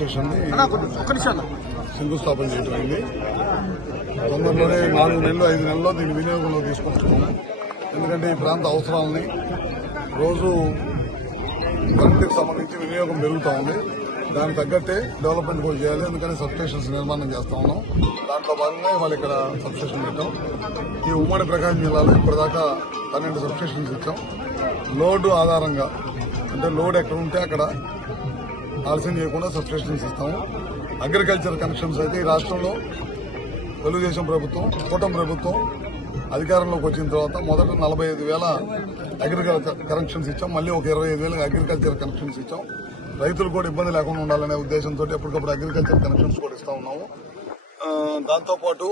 సబ్స్టేషన్ని ఒక్క నిమిషం శంకుస్థాపన చేయడం అయింది. తొందరలోనే నాలుగు నెలలు ఐదు నెలల్లో దీన్ని వినియోగంలో తీసుకుంటున్నాము ఎందుకంటే ఈ ప్రాంత అవసరాలని రోజు కరెంటుకి సంబంధించి వినియోగం పెరుగుతూ ఉంది. దానికి తగ్గట్టే డెవలప్మెంట్ కూడా చేయాలి. ఎందుకని సబ్స్టేషన్స్ నిర్మాణం చేస్తా ఉన్నాం. దాంట్లో భాగంగా ఇవాళ ఇక్కడ సబ్స్టేషన్ పెట్టాం. ఈ ఉమ్మడి ప్రకాశం జిల్లాలో ఇప్పటిదాకా పన్నెండు సబ్స్టేషన్స్ ఇచ్చాం. లోడ్ ఆధారంగా అంటే లోడ్ ఎక్కడ ఉంటే అక్కడ ఆలస్యం చేయకుండా సబ్స్క్రిప్షన్స్ ఇస్తాము అగ్రికల్చర్ కనెక్షన్స్ అయితే ఈ రాష్ట్రంలో తెలుగుదేశం ప్రభుత్వం కూటమి ప్రభుత్వం అధికారంలోకి వచ్చిన తర్వాత మొదట నలభై ఐదు వేల అగ్రికల్చర్ కనెక్షన్స్ ఇచ్చాం. మళ్ళీ ఒక ఇరవై ఐదు వేలకు అగ్రికల్చర్ కనెక్షన్స్ ఇచ్చాం. రైతులు కూడా ఇబ్బంది లేకుండా ఉండాలనే ఉద్దేశంతో ఎప్పటికప్పుడు అగ్రికల్చర్ కనెక్షన్స్ కూడా ఇస్తూ ఉన్నాము. దాంతోపాటు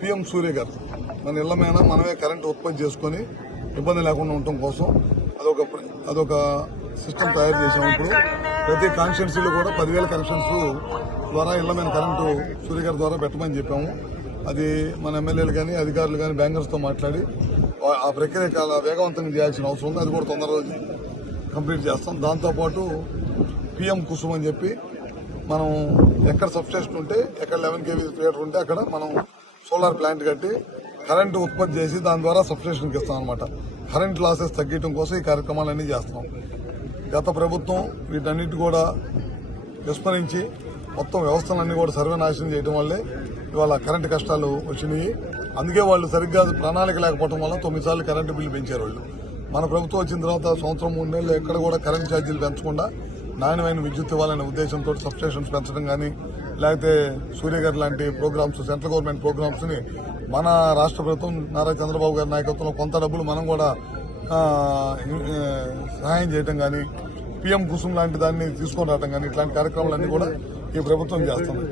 పిఎం సూర్య గారు మన ఇళ్ళ మీద మనమే కరెంట్ ఉత్పత్తి చేసుకొని ఇబ్బంది లేకుండా ఉండటం కోసం అదొక ప్ర- అదొక సిస్టమ్ తయారు చేసాం ఇప్పుడు ప్రతి కాన్స్టిట్యున్సీలో కూడా పదివేల కనెక్షన్స్ ద్వారా ఇళ్ళ మీద కరెంటు సూర్యగారి ద్వారా పెట్టమని చెప్పాము. అది మన ఎమ్మెల్యేలు కానీ అధికారులు కానీ బ్యాంకర్స్తో మాట్లాడి ఆ ప్రక్రియ చాలా వేగవంతంగా చేయాల్సిన అవసరం ఉంది. అది కూడా తొందరగా కంప్లీట్ చేస్తాం. దాంతోపాటు పిఎం కుసుమ్ అని చెప్పి మనం ఎక్కడ సబ్స్టేషన్ ఉంటే ఎక్కడ లెవెన్ కేవీ థియేటర్ ఉంటే అక్కడ మనం సోలార్ ప్లాంట్ కట్టి కరెంటు ఉత్పత్తి చేసి దాని ద్వారా సబ్స్టేషన్కి ఇస్తాం అనమాట కరెంట్ లాసెస్ తగ్గించడం కోసం ఈ కార్యక్రమాలన్నీ చేస్తున్నాం. గత ప్రభుత్వం వీటన్నిటి కూడా విస్మరించి మొత్తం వ్యవస్థలన్నీ కూడా సర్వనాశనం చేయడం వల్లే ఇవాళ కరెంటు కష్టాలు వచ్చినాయి. అందుకే వాళ్ళు సరిగ్గా ప్రణాళిక లేకపోవడం వల్ల తొమ్మిది సార్లు కరెంటు బిల్లు పెంచారు వాళ్ళు. మన ప్రభుత్వం వచ్చిన తర్వాత సంవత్సరం మూడు నెలలు ఎక్కడ కూడా కరెంట్ ఛార్జీలు పెంచకుండా నాణ్యమైన విద్యుత్ ఇవ్వాలనే ఉద్దేశంతో సబ్స్టేషన్స్ పెంచడం కానీ లేకపోతే సూర్యగారి లాంటి ప్రోగ్రామ్స్ సెంట్రల్ గవర్నమెంట్ ప్రోగ్రామ్స్ని మన రాష్ట్ర ప్రభుత్వం నారా చంద్రబాబు గారి నాయకత్వంలో కొంత డబ్బులు మనం కూడా సహాయం చేయడం కానీ పిఎం కుసుమ్ లాంటి దాన్ని తీసుకొని రావడం కానీ ఇట్లాంటి కార్యక్రమాలన్నీ కూడా ఈ ప్రభుత్వం చేస్తుంది.